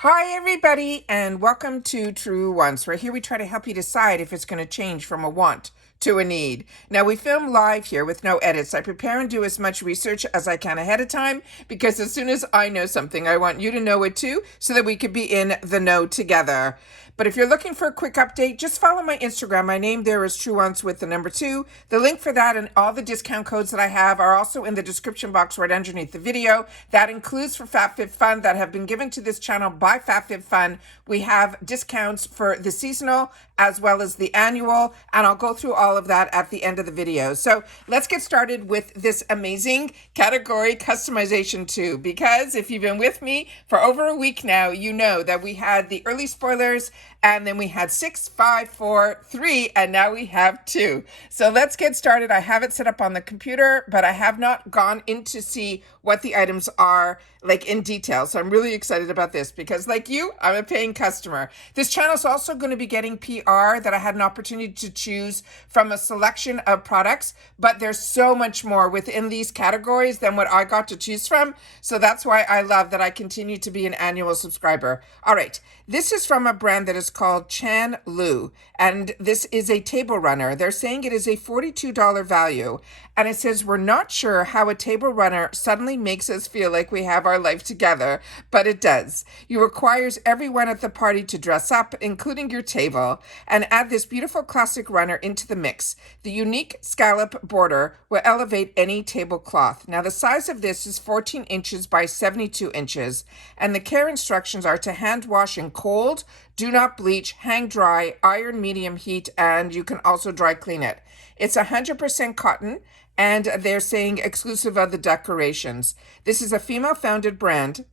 Hi, everybody, and welcome to Truewants, where here we try to help you decide if it's going to change from a want to a need. Now, we film live here with no edits. I prepare and do as much research as I can ahead of time because as soon as I know something, I want you to know it too so that we could be in the know together. But if you're looking for a quick update, just follow my Instagram. My name there is Truewants with the number 2. The link for that and all the discount codes that I have are also in the description box right underneath the video. That includes for FabFitFun that have been given to this channel by FabFitFun. We have discounts for the seasonal as well as the annual, and I'll go through all of that at the end of the video. So let's get started with this amazing category customization too, because if you've been with me for over a week now, you know that we had the early spoilers and then we had 6, 5, 4, 3, and now we have 2. So let's get started. I have it set up on the computer, but I have not gone in to see what the items are like in detail. So I'm really excited about this because like you, I'm a paying customer. This channel is also going to be getting PR that I had an opportunity to choose from a selection of products, but there's so much more within these categories than what I got to choose from. So that's why I love that I continue to be an annual subscriber. All right. This is from a brand that is called Chan Lu, and this is a table runner. They're saying it is a $42 value, and it says, we're not sure how a table runner suddenly makes us feel like we have our life together, but it does. It requires everyone at the party to dress up, including your table, and add this beautiful classic runner into the mix. The unique scallop border will elevate any tablecloth. Now, the size of this is 14 inches by 72 inches, and the care instructions are to hand wash in cold, do not bleach, hang dry, iron medium heat, and you can also dry clean it. It's 100% cotton, and they're saying exclusive of the decorations. This is a female-founded brand,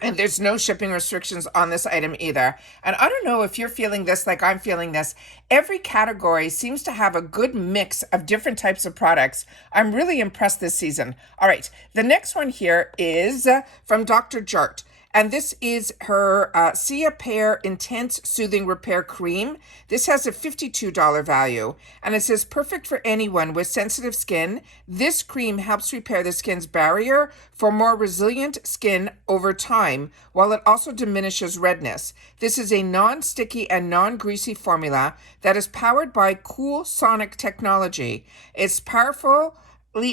and there's no shipping restrictions on this item either. And I don't know if you're feeling this like I'm feeling this. Every category seems to have a good mix of different types of products. I'm really impressed this season. All right, the next one here is from Dr. Jart. And this is her Sia Pear Intense Soothing Repair Cream. This has a $52 value. And it says, perfect for anyone with sensitive skin. This cream helps repair the skin's barrier for more resilient skin over time, while it also diminishes redness. This is a non-sticky and non-greasy formula that is powered by cool sonic technology. It's powerful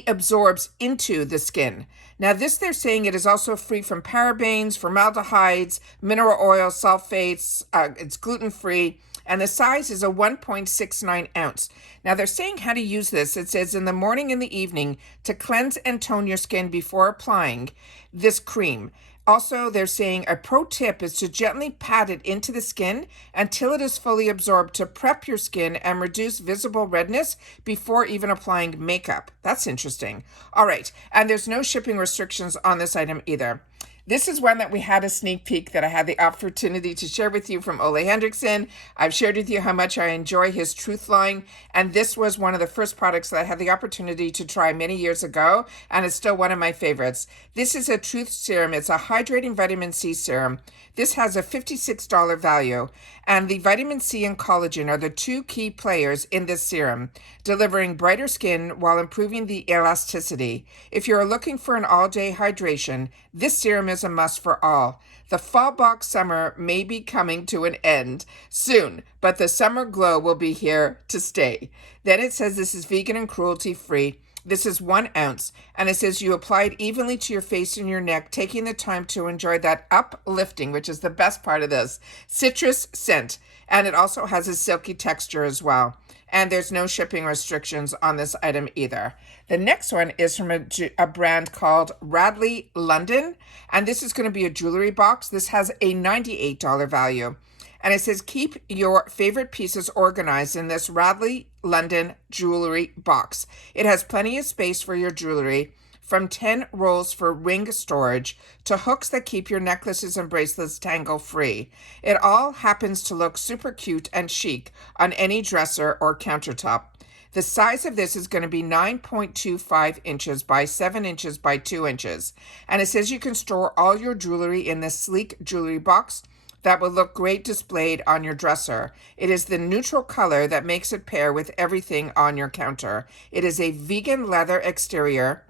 absorbs into the skin. Now this, they're saying it is also free from parabens, formaldehydes, mineral oil, sulfates, it's gluten-free, and the size is a 1.69 ounce. Now they're saying how to use this. It says in the morning and the evening to cleanse and tone your skin before applying this cream. Also, they're saying a pro tip is to gently pat it into the skin until it is fully absorbed to prep your skin and reduce visible redness before even applying makeup. That's interesting. All right, and there's no shipping restrictions on this item either. This is one that we had a sneak peek that I had the opportunity to share with you from Ole Hendrickson. I've shared with you how much I enjoy his Truth line, and this was one of the first products that I had the opportunity to try many years ago, and it's still one of my favorites. This is a Truth serum. It's a hydrating vitamin C serum. This has a $56 value, and the vitamin C and collagen are the two key players in this serum, delivering brighter skin while improving the elasticity. If you're looking for an all-day hydration, this serum is a must for all. The fall box summer may be coming to an end soon, but the summer glow will be here to stay. Then it says this is vegan and cruelty-free. This is 1 ounce, and it says you apply it evenly to your face and your neck, taking the time to enjoy that uplifting, which is the best part of this, citrus scent. And it also has a silky texture as well. And there's no shipping restrictions on this item either. The next one is from a brand called Radley London, and this is going to be a jewelry box. This has a $98 value. And it says, keep your favorite pieces organized in this Radley London jewelry box. It has plenty of space for your jewelry, from 10 rolls for ring storage to hooks that keep your necklaces and bracelets tangle-free. It all happens to look super cute and chic on any dresser or countertop. The size of this is going to be 9.25 inches by 7 inches by 2 inches. And it says you can store all your jewelry in this sleek jewelry box that will look great displayed on your dresser. It is the neutral color that makes it pair with everything on your counter. It is a vegan leather exterior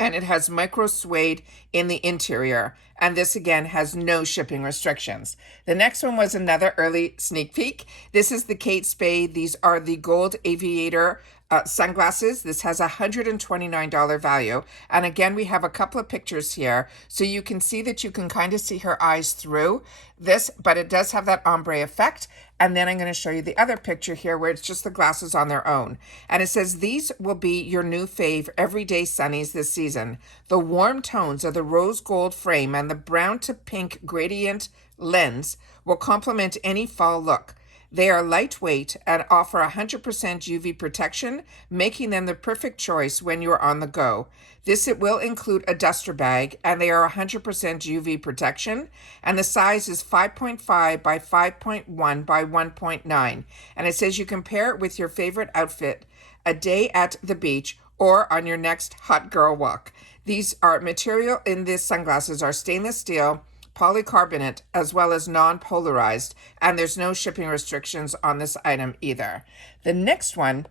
and it has micro suede in the interior. And this again has no shipping restrictions. The next one was another early sneak peek. This is the Kate Spade. These are the gold aviator sunglasses. This has $129 value. And again, we have a couple of pictures here. So you can see that you can kind of see her eyes through this, but it does have that ombre effect. And then I'm going to show you the other picture here where it's just the glasses on their own. And it says, these will be your new fave everyday sunnies this season. The warm tones of the rose gold frame and the brown to pink gradient lens will complement any fall look. They are lightweight and offer 100% UV protection, making them the perfect choice when you're on the go. It will include a duster bag, and they are 100% UV protection, and the size is 5.5 by 5.1 by 1.9. And it says you can pair it with your favorite outfit, a day at the beach, or on your next hot girl walk. These are material in these sunglasses are stainless steel, polycarbonate, as well as non-polarized, and there's no shipping restrictions on this item either. The next one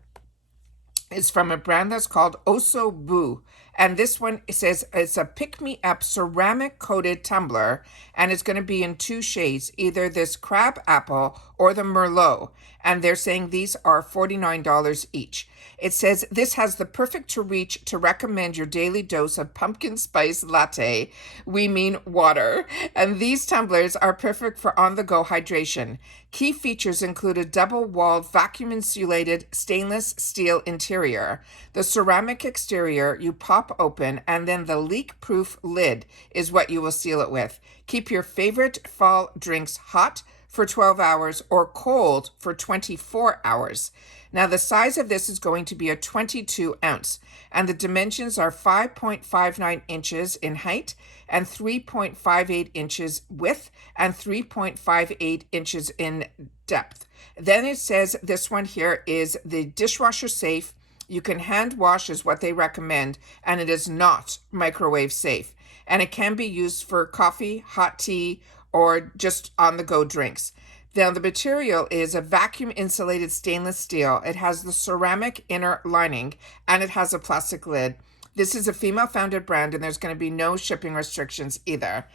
is from a brand that's called Oso Boo. And this one, it says it's a pick-me-up ceramic-coated tumbler, and it's going to be in two shades, either this crab apple or the merlot. And they're saying these are $49 each. It says this has the perfect to reach to recommend your daily dose of pumpkin spice latte. We mean water. And these tumblers are perfect for on-the-go hydration. Key features include a double-walled vacuum-insulated stainless steel interior. The ceramic exterior you pop open, and then the leak-proof lid is what you will seal it with. Keep your favorite fall drinks hot for 12 hours or cold for 24 hours. Now, the size of this is going to be a 22 ounce, and the dimensions are 5.59 inches in height and 3.58 inches width and 3.58 inches in depth. Then it says this one here is the dishwasher safe. You can hand wash is what they recommend, and it is not microwave safe. And it can be used for coffee, hot tea, or just on-the-go drinks. Now, the material is a vacuum-insulated stainless steel. It has the ceramic inner lining, and it has a plastic lid. This is a female-founded brand, and there's going to be no shipping restrictions either.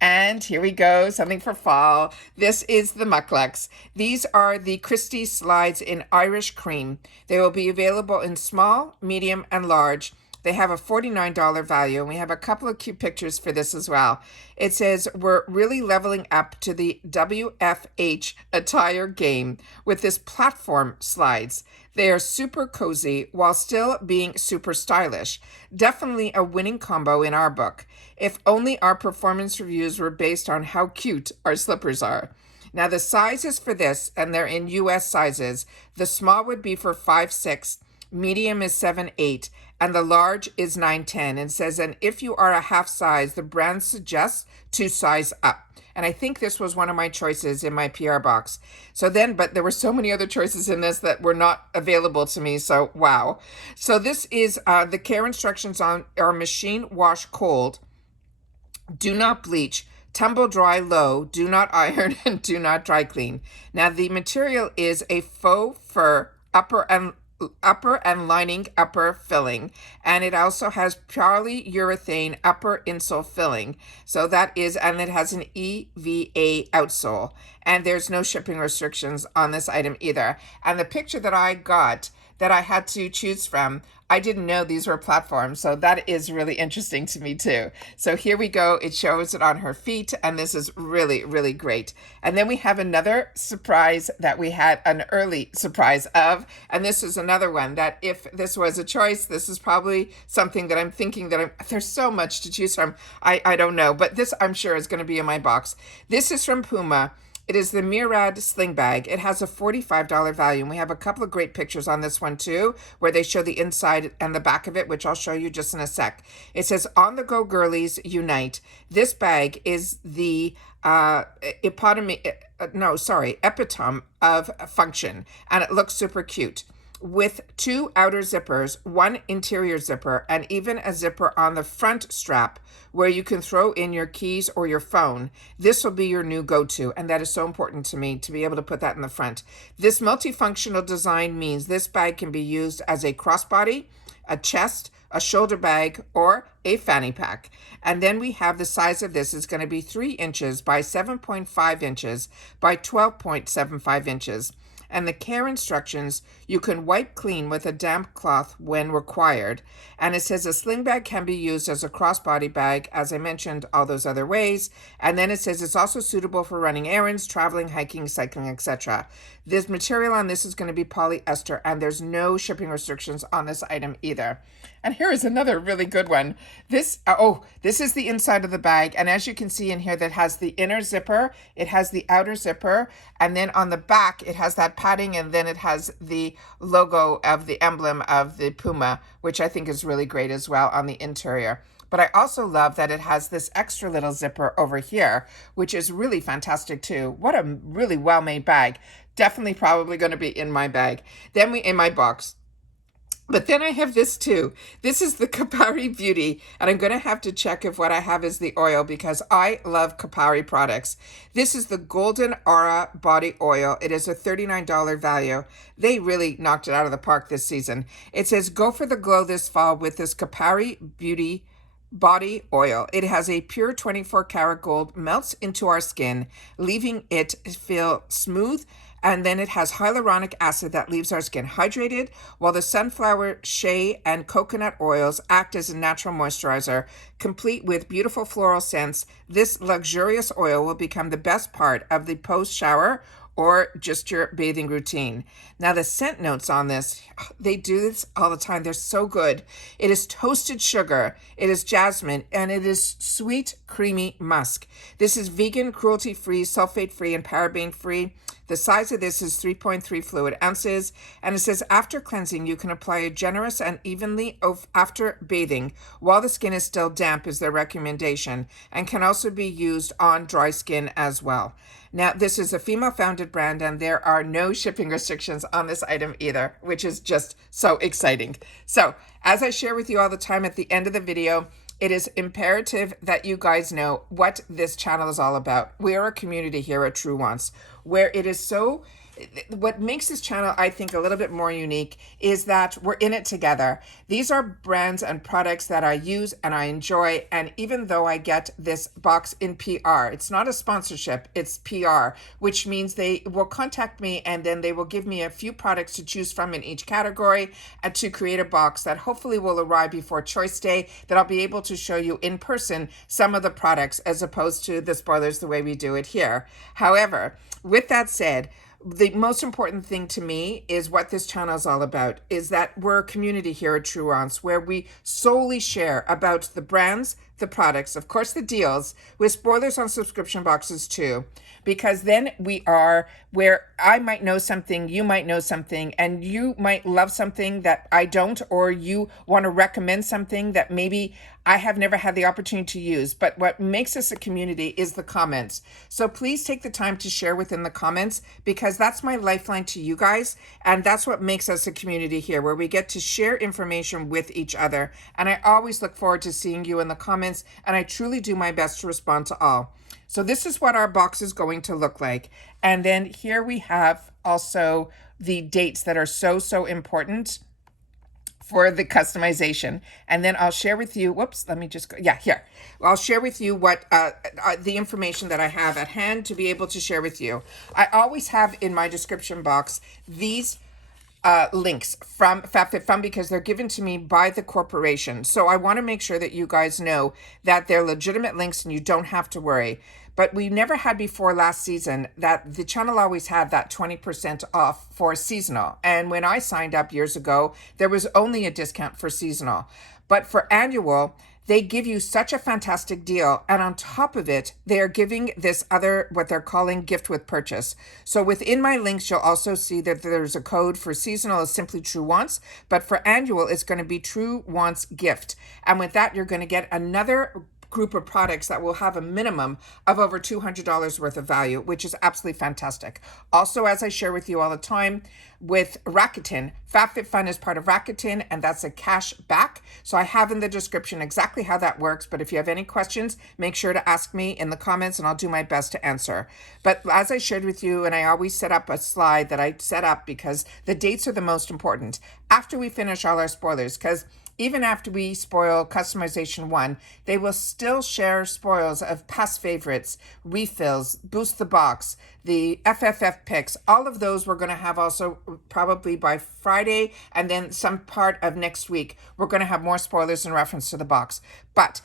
And here we go, something for fall. This is the Mucklucks. These are the Christie slides in Irish cream. They will be available in small, medium, and large. They have a $49 value, and we have a couple of cute pictures for this as well. It says, we're really leveling up to the WFH attire game with this platform slides. They are super cozy while still being super stylish. Definitely a winning combo in our book. If only our performance reviews were based on how cute our slippers are. Now, the sizes for this, and they're in US sizes, the small would be for 5'6", medium is 7'8", and the large is 9'10", and says, and if you are a half size, the brand suggests to size up. And I think this was one of my choices in my PR box. But there were so many other choices in this that were not available to me, so wow. So this is the care instructions on our machine wash cold, do not bleach, tumble dry low, do not iron, and do not dry clean. Now, the material is a faux fur upper and lining upper filling, and it also has polyurethane upper insole filling. So that is, and it has an EVA outsole, and there's no shipping restrictions on this item either. And the picture that I got that I had to choose from, I didn't know these were platforms, so that is really interesting to me too. So here we go. It shows it on her feet, and this is really, really great. And then we have another surprise that we had an early surprise of, and this is another one that if this was a choice, this is probably something that I'm thinking that there's so much to choose from. I don't know, but this I'm sure is going to be in my box. This is from Puma. It is the Murad sling bag. It has a $45 value, and we have a couple of great pictures on this one too, where they show the inside and the back of it, which I'll show you just in a sec. It says, on the go girlies unite. This bag is the epitome of function, and it looks super cute. With 2 outer zippers, 1 interior zipper, and even a zipper on the front strap where you can throw in your keys or your phone. This will be your new go-to, and that is so important to me to be able to put that in the front. This multifunctional design means this bag can be used as a crossbody, a chest, a shoulder bag, or a fanny pack. And then we have the size of this is going to be 3 inches by 7.5 inches by 12.75 inches. And the care instructions, you can wipe clean with a damp cloth when required. And it says a sling bag can be used as a crossbody bag, as I mentioned, all those other ways. And then it says it's also suitable for running errands, traveling, hiking, cycling, etc. This material on this is going to be polyester, and there's no shipping restrictions on this item either. And here is another really good one. This is the inside of the bag. And as you can see in here, that has the inner zipper, it has the outer zipper, and then on the back, it has that padding, and then it has the logo of the emblem of the puma, which I think is really great as well on the interior. But I also love that it has this extra little zipper over here, which is really fantastic too. What a really well-made bag. Definitely probably going to be in my bag. Then in my box. But then I have this too. This is the Communtiy Beauty, and I'm going to have to check if what I have is the oil because I love Communtiy products. This is the Golden Aura Body Oil. It is a $39 value. They really knocked it out of the park this season. It says, go for the glow this fall with this Communtiy Beauty Body Oil. It has a pure 24 karat gold, melts into our skin, leaving it feel smooth. And then it has hyaluronic acid that leaves our skin hydrated, while the sunflower, shea, and coconut oils act as a natural moisturizer. Complete with beautiful floral scents, this luxurious oil will become the best part of the post-shower or just your bathing routine. Now the scent notes on this, they do this all the time. They're so good. It is toasted sugar, it is jasmine, and it is sweet, creamy musk. This is vegan, cruelty-free, sulfate-free, and paraben-free. The size of this is 3.3 fluid ounces, and it says after cleansing, you can apply it generous and evenly after bathing while the skin is still damp is their recommendation, and can also be used on dry skin as well. Now, this is a female-founded brand, and there are no shipping restrictions on this item either, which is just so exciting. So, as I share with you all the time at the end of the video, it is imperative that you guys know what this channel is all about. We are a community here at Truewants, where it is so... What makes this channel, I think, a little bit more unique is that we're in it together. These are brands and products that I use and I enjoy. And even though I get this box in PR, it's not a sponsorship, it's PR, which means they will contact me and then they will give me a few products to choose from in each category and to create a box that hopefully will arrive before Choice Day, that I'll be able to show you in person some of the products as opposed to the spoilers the way we do it here. However, with that said, the most important thing to me is what this channel is all about, is that we're a community here at Truewants where we solely share about the brands, the products, of course the deals, with spoilers on subscription boxes too, because then we are where I might know something, you might know something, and you might love something that I don't, or you want to recommend something that maybe I have never had the opportunity to use. But what makes us a community is the comments. So please take the time to share within the comments, because that's my lifeline to you guys. And that's what makes us a community here, where we get to share information with each other. And I always look forward to seeing you in the comments, and I truly do my best to respond to all. So this is what our box is going to look like. And then here we have also the dates that are so important for the customization. And then I'll share with you, let me just go, here. I'll share with you what the information that I have at hand to be able to share with you. I always have in my description box these links from FabFitFun because they're given to me by the corporation. So I want to make sure that you guys know that they're legitimate links and you don't have to worry. But we never had before last season that the channel always had that 20% off for seasonal. And when I signed up years ago, there was only a discount for seasonal. But for annual, they give you such a fantastic deal. And on top of it, they are giving this other, what they're calling gift with purchase. So within my links, you'll also see that there's a code for seasonal is simply Truewants, but for annual, it's going to be Truewants gift. And with that, you're going to get another group of products that will have a minimum of over $200 worth of value, which is absolutely fantastic. Also, as I share with you all the time, with Rakuten, FabFitFun is part of Rakuten, and that's a cash back. So I have in the description exactly how that works, but if you have any questions, make sure to ask me in the comments and I'll do my best to answer. But as I shared with you, and I always set up a slide that I set up because the dates are the most important after we finish all our spoilers, because even after we spoil customization 1, they will still share spoils of past favorites, refills, boost the box, the FFF picks. All of those we're going to have also probably by Friday, and then some part of next week we're going to have more spoilers in reference to the box. But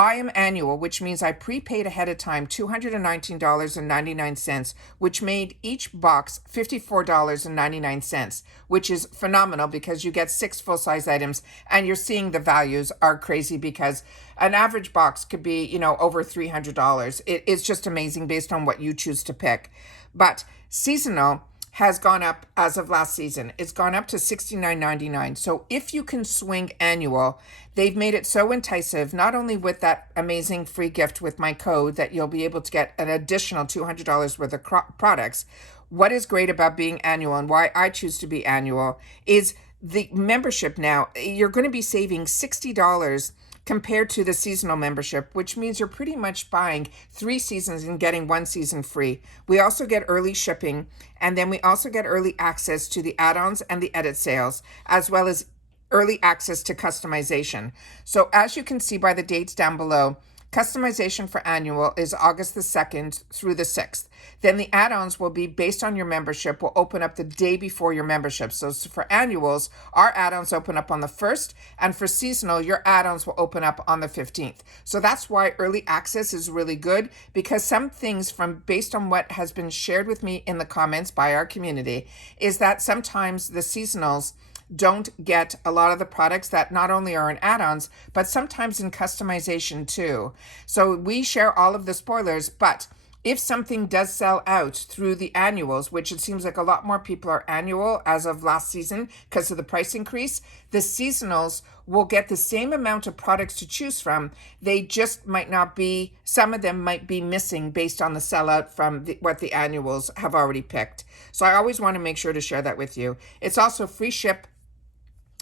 I am annual, which means I prepaid ahead of time $219.99, which made each box $54.99, which is phenomenal because you get 6 full-size items, and you're seeing the values are crazy because an average box could be, over $300. It's just amazing based on what you choose to pick. But seasonal has gone up as of last season. It's gone up to $69.99. So if you can swing annual, they've made it so enticing, not only with that amazing free gift with my code that you'll be able to get an additional $200 worth of products. What is great about being annual and why I choose to be annual is the membership now. You're going to be saving $60 compared to the seasonal membership, which means you're pretty much buying 3 seasons and getting 1 season free. We also get early shipping, and then we also get early access to the add-ons and the edit sales, as well as early access to customization. So as you can see by the dates down below, customization for annual is August the 2nd through the 6th. Then the add-ons will be based on your membership, will open up the day before your membership. So for annuals, our add-ons open up on the 1st, and for seasonal, your add-ons will open up on the 15th. So that's why early access is really good, because some things based on what has been shared with me in the comments by our community is that sometimes the seasonals don't get a lot of the products that not only are in add-ons, but sometimes in customization too. So we share all of the spoilers, but if something does sell out through the annuals, which it seems like a lot more people are annual as of last season because of the price increase, the seasonals will get the same amount of products to choose from. They just might not be, some of them might be missing based on the sellout from what the annuals have already picked. So I always want to make sure to share that with you. It's also free ship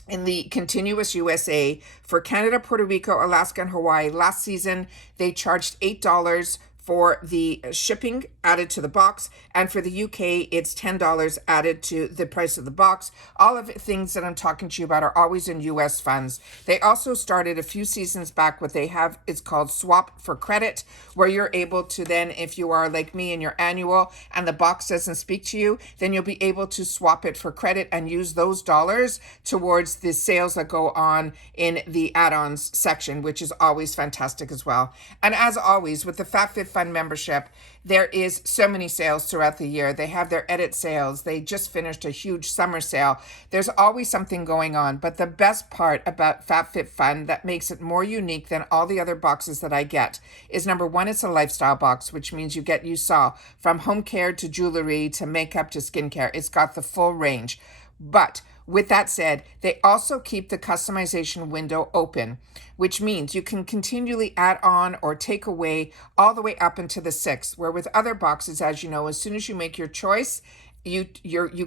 in the continuous USA. For Canada, Puerto Rico, Alaska, and Hawaii, last season they charged $8 for the shipping added to the box, and for the UK it's $10 added to the price of the box. All of the things that I'm talking to you about are always in US funds. They also started a few seasons back what they have is called swap for credit, where you're able to then, if you are like me and you're annual and the box doesn't speak to you, then you'll be able to swap it for credit and use those dollars towards the sales that go on in the add-ons section, which is always fantastic as well. And as always with the FabFitFun membership, there is so many sales throughout the year. They have their edit sales. They just finished a huge summer sale. There's always something going on. But the best part about FabFitFun that makes it more unique than all the other boxes that I get is, number one, it's a lifestyle box, which means you saw from home care to jewelry to makeup to skincare. It's got the full range. But with that said, they also keep the customization window open, which means you can continually add on or take away all the way up into the 6th, where with other boxes, as you know, as soon as you make your choice, you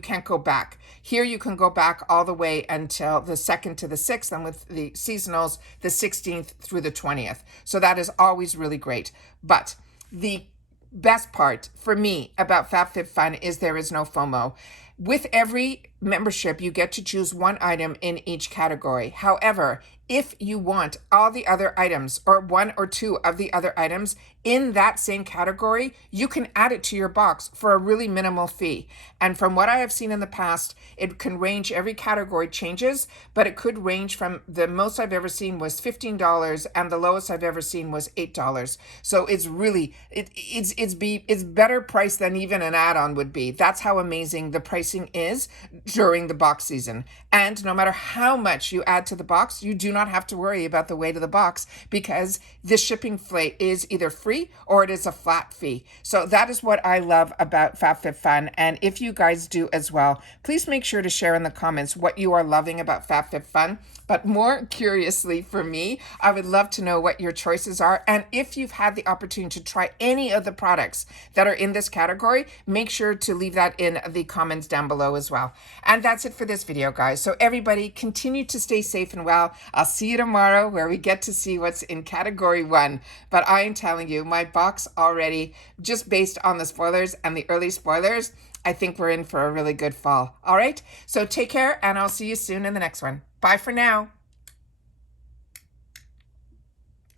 can't go back. Here you can go back all the way until the 2nd to the 6th, and with the seasonals, the 16th through the 20th. So that is always really great. But the best part for me about FabFitFun is there is no FOMO. With every membership, you get to choose 1 item in each category. However, if you want all the other items or 1 or 2 of the other items in that same category, you can add it to your box for a really minimal fee. And from what I have seen in the past, it can range, every category changes, but it could range from, the most I've ever seen was $15 and the lowest I've ever seen was $8. So it's really, it's better price than even an add-on would be. That's how amazing the pricing is during the box season. And no matter how much you add to the box, you do not have to worry about the weight of the box, because the shipping fee is either free or it is a flat fee. So that is what I love about FabFitFun. And if you guys do as well, please make sure to share in the comments what you are loving about FabFitFun. But more curiously for me, I would love to know what your choices are. And if you've had the opportunity to try any of the products that are in this category, make sure to leave that in the comments down below as well. And that's it for this video, guys. So everybody continue to stay safe and well. I'll see you tomorrow where we get to see what's in category 1. But I am telling you, my box already, just based on the spoilers and the early spoilers, I think we're in for a really good fall. All right, so take care, and I'll see you soon in the next one. Bye for now.